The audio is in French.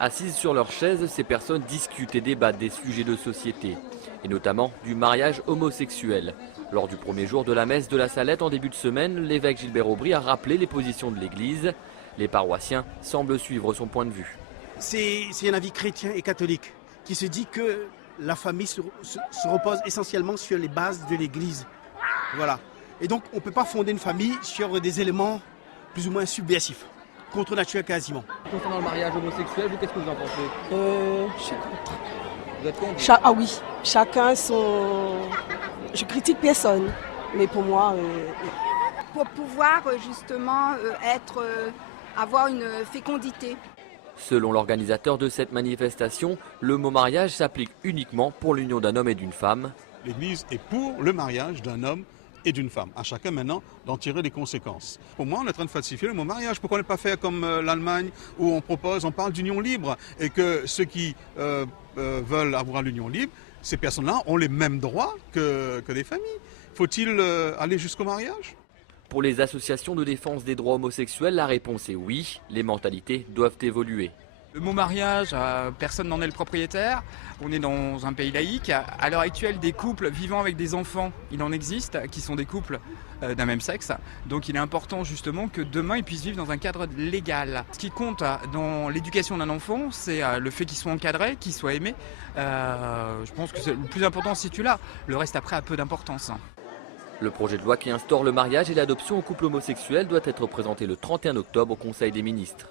Assises sur leurs chaises, ces personnes discutent et débattent des sujets de société, et notamment du mariage homosexuel. Lors du premier jour de la messe de la Salette en début de semaine, l'évêque Gilbert Aubry a rappelé les positions de l'Église. Les paroissiens semblent suivre son point de vue. C'est un avis chrétien et catholique qui se dit que la famille se repose essentiellement sur les bases de l'Église. Voilà. Et donc on ne peut pas fonder une famille sur des éléments plus ou moins subversifs, contre nature quasiment. Concernant le mariage homosexuel, vous, qu'est-ce que vous en pensez? Je suis contre. Vous êtes contre? Ah oui, chacun son... Je critique personne, mais pour moi... Pour pouvoir justement avoir une fécondité. Selon l'organisateur de cette manifestation, le mot mariage s'applique uniquement pour l'union d'un homme et d'une femme. L'Église est pour le mariage d'un homme et d'une femme. À chacun maintenant d'en tirer les conséquences. Pour moi, on est en train de falsifier le mot mariage. Pourquoi ne pas faire comme l'Allemagne où on parle d'union libre et que ceux qui veulent avoir l'union libre, ces personnes-là ont les mêmes droits que les familles. Faut-il aller jusqu'au mariage ? Pour les associations de défense des droits homosexuels, la réponse est oui, les mentalités doivent évoluer. Le mot mariage, personne n'en est le propriétaire. On est dans un pays laïque. À l'heure actuelle, des couples vivant avec des enfants, il en existe, qui sont des couples d'un même sexe. Donc il est important justement que demain, ils puissent vivre dans un cadre légal. Ce qui compte dans l'éducation d'un enfant, c'est le fait qu'il soit encadré, qu'il soit aimé. Je pense que le plus important, c'est celui-là. Le reste après a peu d'importance. Le projet de loi qui instaure le mariage et l'adoption aux couples homosexuels doit être présenté le 31 octobre au Conseil des ministres.